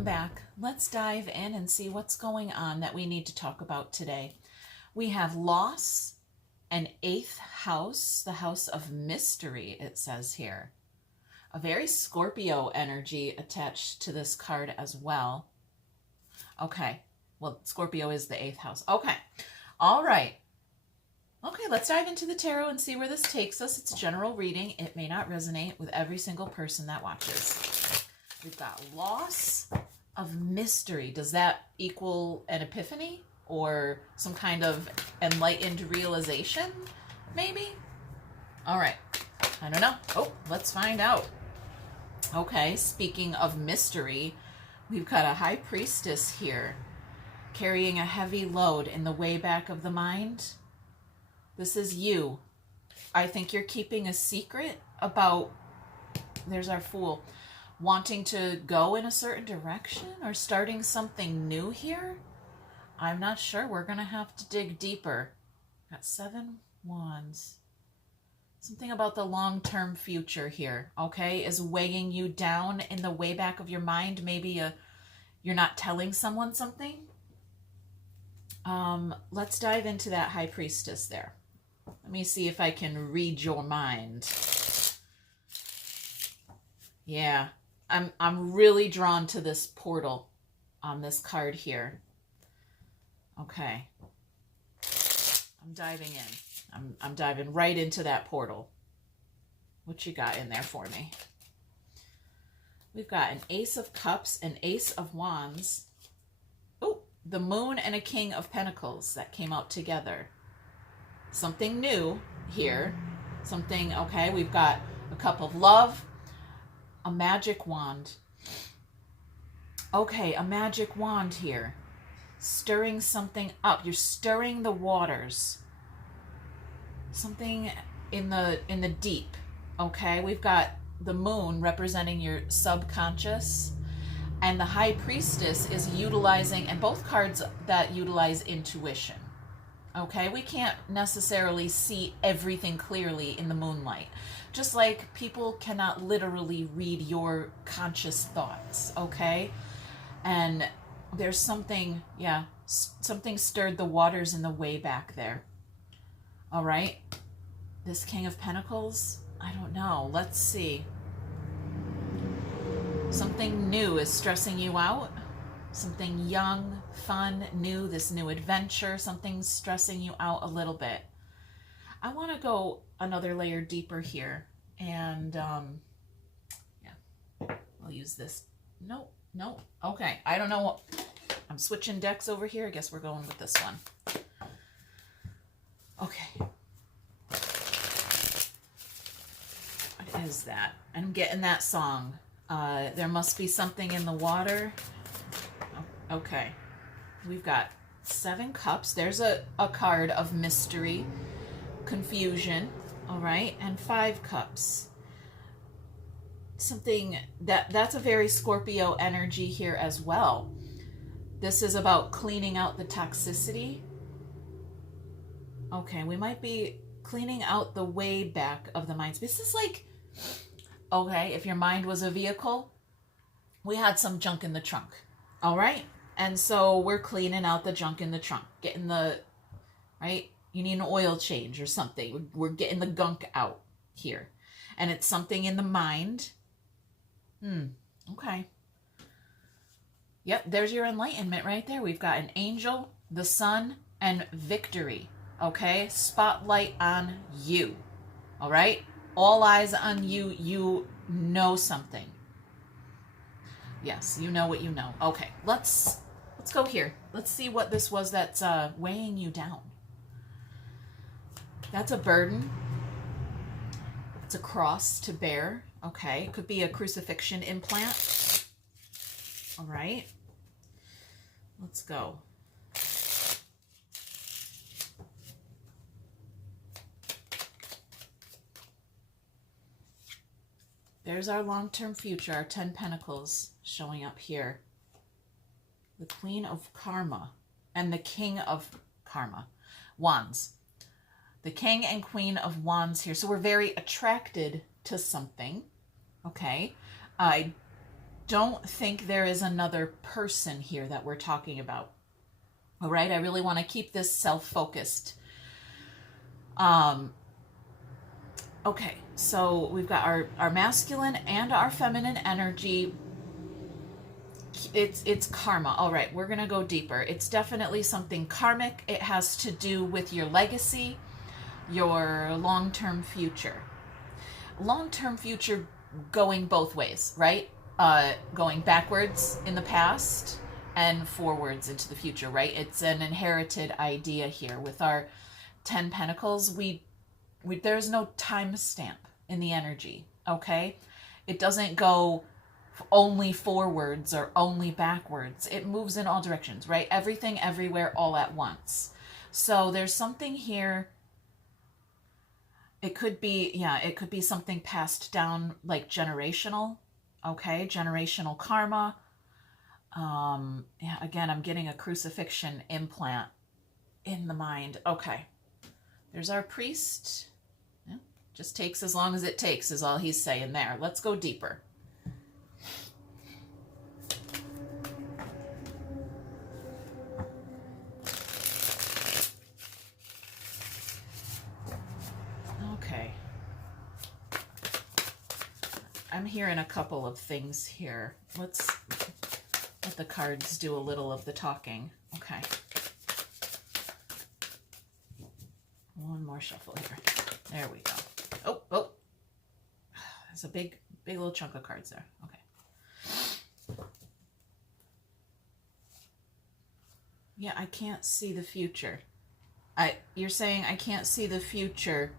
Welcome back. Let's dive in and see what's going on that we need to talk about today. We have loss, an 8th house, the house of mystery, it says here. A very Scorpio energy attached to this card as well. Okay, well, Scorpio is the 8th house. Okay, all right. Okay, let's dive into the tarot and see where this takes us. It's a general reading. It may not resonate with every single person that watches. We've got loss of mystery. Does that equal an epiphany or some kind of enlightened realization, maybe? All right, I don't know. Oh, let's find out. Okay, speaking of mystery, we've got a high priestess here carrying a heavy load in the way back of the mind. This is you. I think you're keeping a secret about, there's our Fool, wanting to go in a certain direction or starting something new here. I'm not sure. We're going to have to dig deeper. Got 7 wands. Something about the long-term future here, okay, is weighing you down in the way back of your mind. Maybe you're not telling someone something. Let's dive into that high priestess there. Let me see if I can read your mind. Yeah, I'm really drawn to this portal on this card here. Okay. I'm diving in. I'm diving right into that portal. What you got in there for me? We've got an Ace of Cups, an Ace of Wands. Oh, the Moon and a King of Pentacles that came out together. Something new here. Something, okay, we've got a Cup of Love, a Magic Wand. Okay, a Magic Wand here. Stirring something up. You're stirring the waters. Something in the deep. Okay, we've got the Moon representing your subconscious, and the High Priestess is utilizing, and both cards that utilize intuition. Okay, we can't necessarily see everything clearly in the moonlight. Just like people cannot literally read your conscious thoughts, okay? And there's something, yeah, something stirred the waters in the way back there. All right, this King of Pentacles, I don't know. Let's see. Something new is stressing you out. Something young, fun, new, this new adventure, something's stressing you out a little bit. I want to go another layer deeper here. And, yeah, I'll use this. Nope, nope. Okay, I don't know what, I'm switching decks over here. I guess we're going with this one. Okay. What is that? I'm getting that song. There must be something in the water. Okay. We've got 7 cups. There's a card of mystery, confusion, all right, and 5 cups. Something that's a very Scorpio energy here as well. This is about cleaning out the toxicity. Okay, we might be cleaning out the way back of the mind. This is like, okay, if your mind was a vehicle, we had some junk in the trunk, all right? And so we're cleaning out the junk in the trunk, getting the, right? You need an oil change or something. We're getting the gunk out here. And it's something in the mind. Okay. Yep, there's your enlightenment right there. We've got an angel, the sun, and victory. Okay? Spotlight on you. All right? All eyes on you. You know something. Yes, you know what you know. Okay, let's go here. Let's see what this was that's weighing you down. That's a burden. It's a cross to bear. Okay, it could be a crucifixion implant. All right, let's go. There's our long-term future, our 10 Pentacles showing up here. The Queen of Karma and the King of Karma. Wands. The King and Queen of Wands here. So we're very attracted to something. Okay. I don't think there is another person here that we're talking about. All right, I really want to keep this self-focused. Okay, so we've got our masculine and our feminine energy. It's karma. All right, we're gonna go deeper. It's definitely something karmic. It has to do with your legacy, your long-term future. Long-term future going both ways, right? Going backwards in the past and forwards into the future, right? It's an inherited idea here. With our 10 Pentacles, we there's no time stamp in the energy, okay? It doesn't go only forwards or only backwards. It moves in all directions, right? Everything, everywhere, all at once. So there's something here. It could be, yeah, it could be something passed down, like generational, okay? Generational karma. Yeah, again, I'm getting a crucifixion implant in the mind. Okay. There's our priest. Yeah, just takes as long as it takes is all he's saying there. Let's go deeper. Okay. I'm hearing a couple of things here. Let's let the cards do a little of the talking. Okay. One more shuffle here. There we go. Oh. There's a big little chunk of cards there. Okay. Yeah, I can't see the future. You're saying I can't see the future.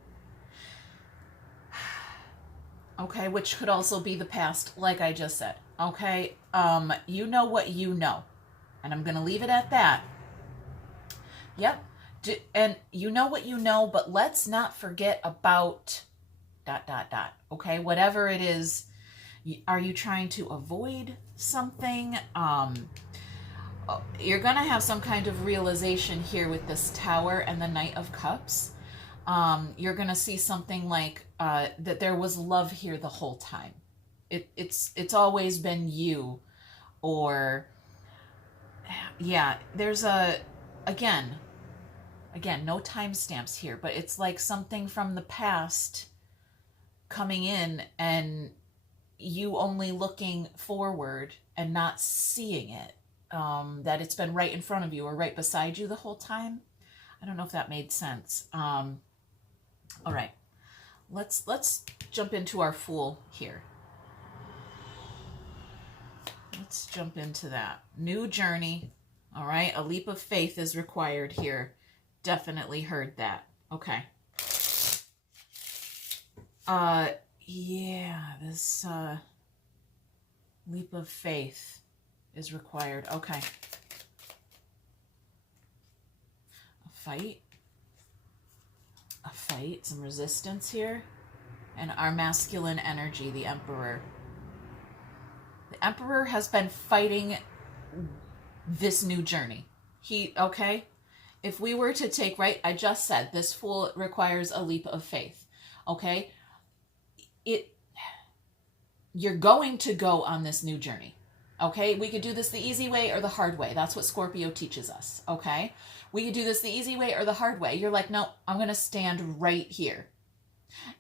Okay, which could also be the past, like I just said. Okay, you know what you know. And I'm going to leave it at that. Yep. And you know what you know, but let's not forget about ... Okay, whatever it is, are you trying to avoid something? You're going to have some kind of realization here with this Tower and the Knight of Cups. You're going to see something like that there was love here the whole time. It's always been you. Or, yeah, there's again, no timestamps here, but it's like something from the past coming in and you only looking forward and not seeing it. That it's been right in front of you or right beside you the whole time. I don't know if that made sense. All right, let's jump into our Fool here. Let's jump into that. New journey. All right, a leap of faith is required here. Definitely heard that. Okay. Yeah, this leap of faith is required. Okay. A fight, some resistance here. And our masculine energy, the Emperor. The Emperor has been fighting this new journey. Okay? If we were to take, right, I just said, this Fool requires a leap of faith. Okay? You're going to go on this new journey. Okay? We could do this the easy way or the hard way. That's what Scorpio teaches us. Okay? We could do this the easy way or the hard way. You're like, no, I'm going to stand right here.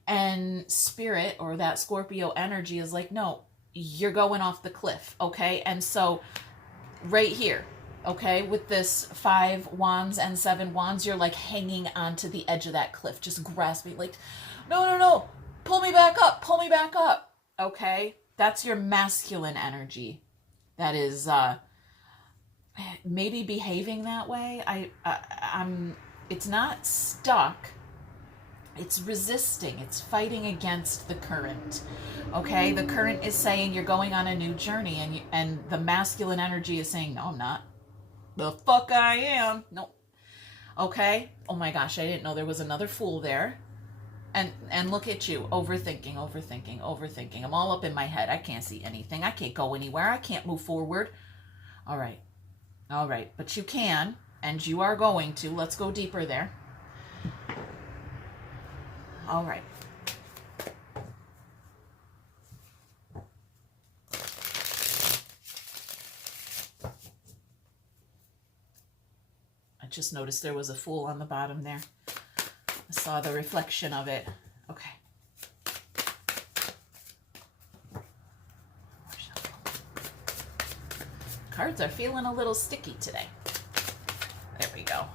And Spirit, or that Scorpio energy, is like, no, you're going off the cliff. Okay? And so right here, okay, with this 5 wands and 7 wands, you're like hanging onto the edge of that cliff, just grasping, like, no, pull me back up. Okay? That's your masculine energy. That is maybe behaving that way. It's not stuck. It's resisting. It's fighting against the current. Okay? The current is saying you're going on a new journey, and the masculine energy is saying, no, I'm not. The fuck I am. No. Okay? Oh my gosh, I didn't know there was another Fool there. And look at you, overthinking. I'm all up in my head. I can't see anything. I can't go anywhere. I can't move forward. All right. But you can, and you are going to. Let's go deeper there. All right. just noticed there was a Fool on the bottom there. I saw the reflection of it. Okay. Cards are feeling a little sticky today. There we go.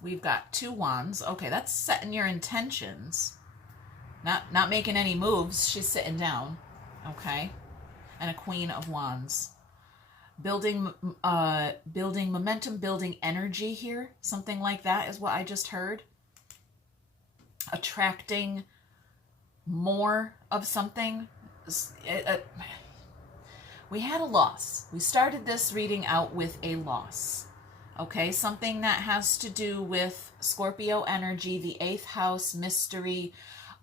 We've got 2 wands. Okay, that's setting your intentions. Not making any moves. She's sitting down. Okay. And a Queen of Wands. Building momentum, building energy here. Something like that is what I just heard. Attracting more of something. We had a loss. We started this reading out with a loss. Okay, something that has to do with Scorpio energy, the 8th house, mystery,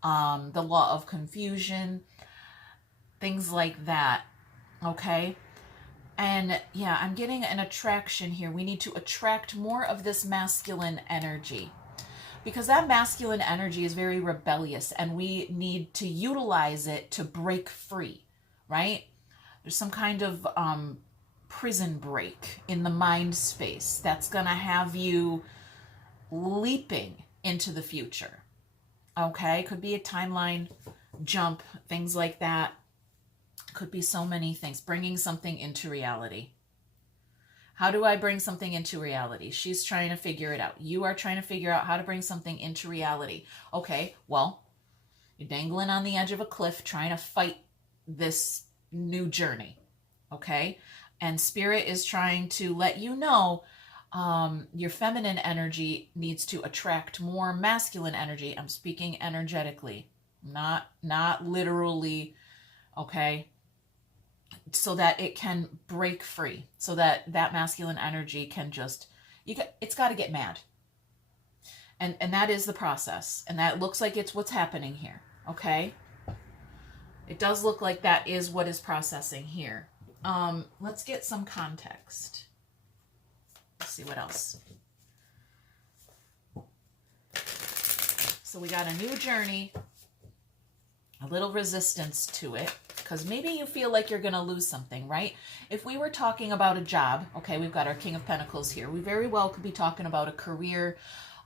the law of confusion, things like that. Okay, and yeah, I'm getting an attraction here. We need to attract more of this masculine energy, because that masculine energy is very rebellious, and we need to utilize it to break free, right? There's some kind of prison break in the mind space that's going to have you leaping into the future. Okay, could be a timeline jump, things like that. Could be so many things. Bringing something into reality. How do I bring something into reality? She's trying to figure it out. You are trying to figure out how to bring something into reality. Okay, well, you're dangling on the edge of a cliff trying to fight this new journey. Okay, and Spirit is trying to let you know your feminine energy needs to attract more masculine energy. I'm speaking energetically, not literally. Okay, so that it can break free, so that that masculine energy can just, it's got to get mad. And that is the process. And that looks like it's what's happening here. Okay. It does look like that is what is processing here. Let's get some context. Let's see what else. So we got a new journey, a little resistance to it, because maybe you feel like you're going to lose something, right? If we were talking about a job, okay, we've got our King of Pentacles here. We very well could be talking about a career,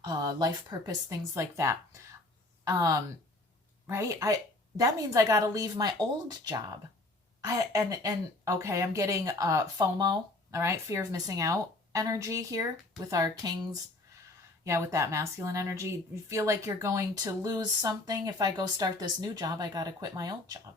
life purpose, things like that. Right? That means I got to leave my old job. Okay, I'm getting FOMO, all right, fear of missing out energy here with our kings. Yeah, with that masculine energy, you feel like you're going to lose something. If I go start this new job, I got to quit my old job,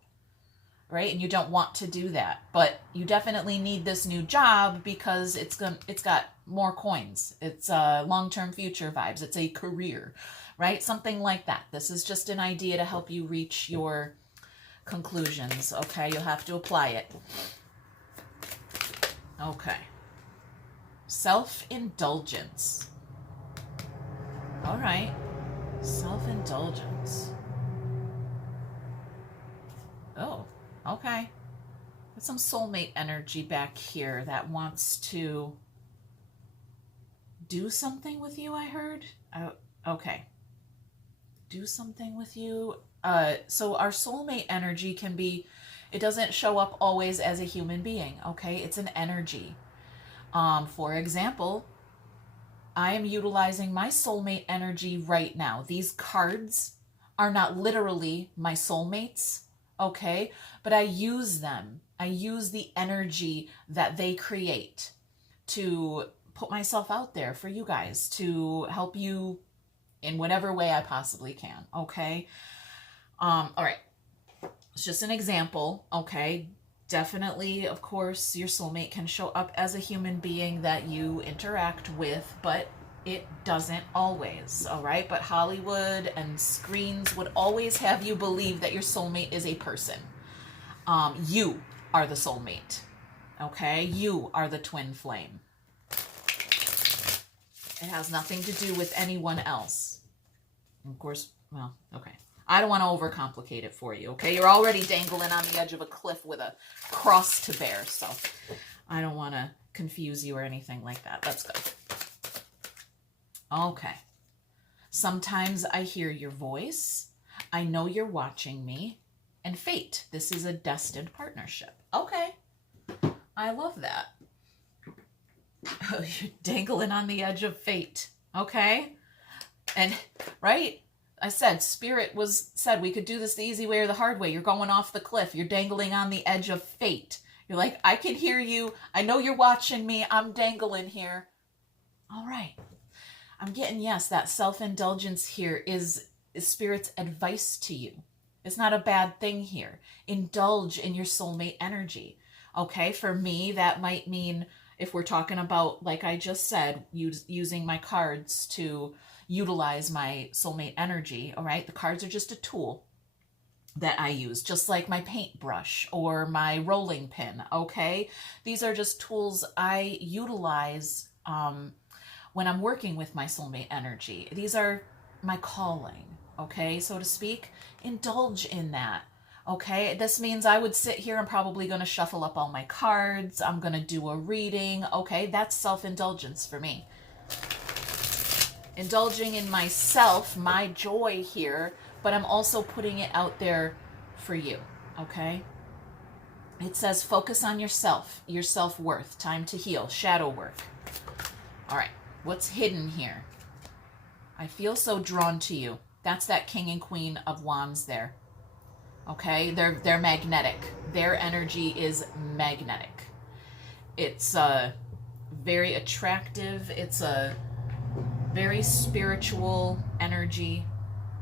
right? And you don't want to do that, but you definitely need this new job because it's got more coins. It's long-term future vibes. It's a career, right? Something like that. This is just an idea to help you reach your conclusions. Okay, you'll have to apply it. Okay. Self-indulgence. All right. Self-indulgence. Oh, okay. Got some soulmate energy back here that wants to do something with you, I heard. Okay. Do something with you. So our soulmate energy can be, it doesn't show up always as a human being, okay? It's an energy. For example, I am utilizing my soulmate energy right now. These cards are not literally my soulmates, okay? But I use them. I use the energy that they create to put myself out there for you guys, to help you in whatever way I possibly can, okay? All right. It's just an example, okay? Definitely, of course, your soulmate can show up as a human being that you interact with, but it doesn't always, all right? But Hollywood and screens would always have you believe that your soulmate is a person. You are the soulmate, okay? You are the twin flame. It has nothing to do with anyone else. Of course, well, okay. I don't want to overcomplicate it for you, okay? You're already dangling on the edge of a cliff with a cross to bear, so I don't want to confuse you or anything like that. That's good. Okay. Sometimes I hear your voice. I know you're watching me. And fate. This is a destined partnership. Okay. I love that. You're dangling on the edge of fate. Okay? And, right? I said, Spirit said we could do this the easy way or the hard way. You're going off the cliff. You're dangling on the edge of fate. You're like, I can hear you. I know you're watching me. I'm dangling here. All right. I'm getting, yes, that self-indulgence here is Spirit's advice to you. It's not a bad thing here. Indulge in your soulmate energy. Okay, for me, that might mean, if we're talking about, like I just said, using my cards to utilize my soulmate energy, all right? The cards are just a tool that I use, just like my paintbrush or my rolling pin, okay? These are just tools I utilize when I'm working with my soulmate energy. These are my calling, okay, so to speak. Indulge in that, okay? This means I would sit here. I'm probably going to shuffle up all my cards. I'm going to do a reading, okay? That's self-indulgence for me. Indulging in myself, my joy here, but I'm also putting it out there for you, okay? It says focus on yourself, your self-worth, time to heal, shadow work. All right, what's hidden here? I feel so drawn to you. That's that King and Queen of Wands there. Okay, they're magnetic. Their energy is magnetic. It's very attractive. It's a very spiritual energy.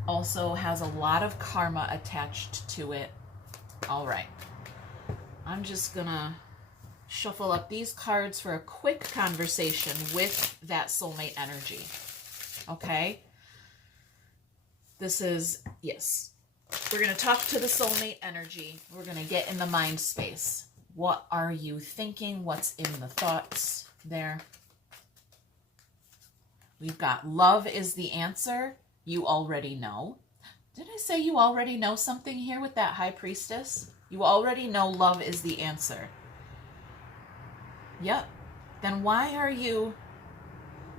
Also has a lot of karma attached to it. All right. I'm just gonna shuffle up these cards for a quick conversation with that soulmate energy. Okay? This is, yes. We're going to talk to the soulmate energy. We're going to get in the mind space. What are you thinking? What's in the thoughts there? We've got love is the answer. You already know. Did I say you already know something here with that High Priestess? You already know love is the answer. Yep. Then why are you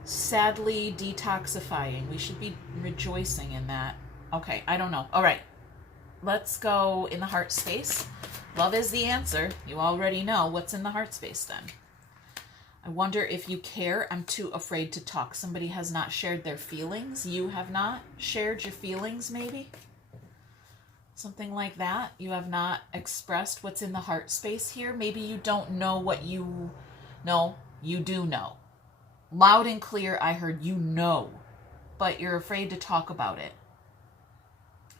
sadly detoxifying? We should be rejoicing in that. Okay, I don't know. All right. Let's go in the heart space. Love is the answer. You already know what's in the heart space then. I wonder if you care. I'm too afraid to talk. Somebody has not shared their feelings. You have not shared your feelings, maybe? Something like that. You have not expressed what's in the heart space here. Maybe you don't know what you know. You do know. Loud and clear, I heard you know, but you're afraid to talk about it.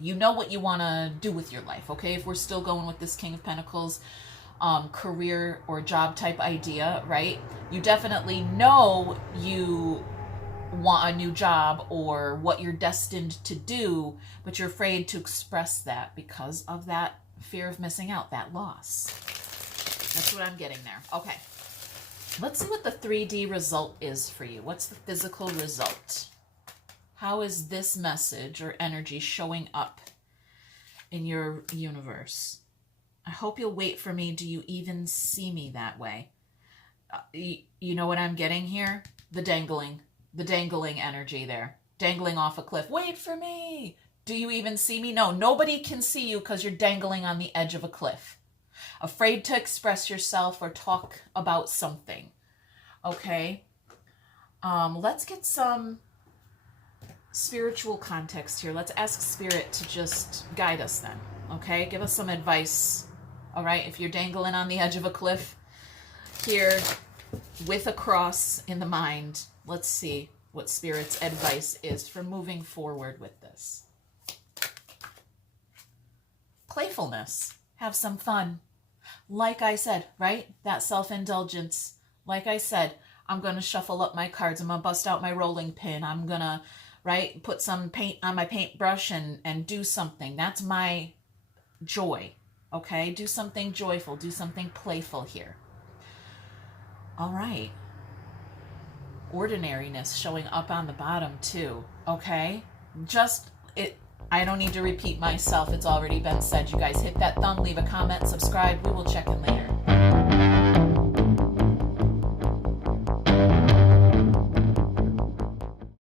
You know what you want to do with your life, okay? If we're still going with this King of Pentacles career or job type idea, right? You definitely know you want a new job or what you're destined to do, but you're afraid to express that because of that fear of missing out, that loss. That's what I'm getting there. Okay. Let's see what the 3D result is for you. What's the physical result? How is this message or energy showing up in your universe? I hope you'll wait for me. Do you even see me that way? You know what I'm getting here? The dangling energy there. Dangling off a cliff. Wait for me. Do you even see me? No, nobody can see you because you're dangling on the edge of a cliff. Afraid to express yourself or talk about something. Okay? Let's get some spiritual context here. Let's ask Spirit to just guide us then. Okay? Give us some advice. All right? If you're dangling on the edge of a cliff here with a cross in the mind, let's see what Spirit's advice is for moving forward with this. Playfulness. Have some fun. Like I said, right? That self-indulgence. Like I said, I'm going to shuffle up my cards. I'm going to bust out my rolling pin. I'm going to, right, put some paint on my paintbrush and do something. That's my joy, okay? Do something joyful. Do something playful here. All right. Ordinariness showing up on the bottom too, okay? I don't need to repeat myself. It's already been said. You guys hit that thumb, leave a comment, subscribe. We will check in later.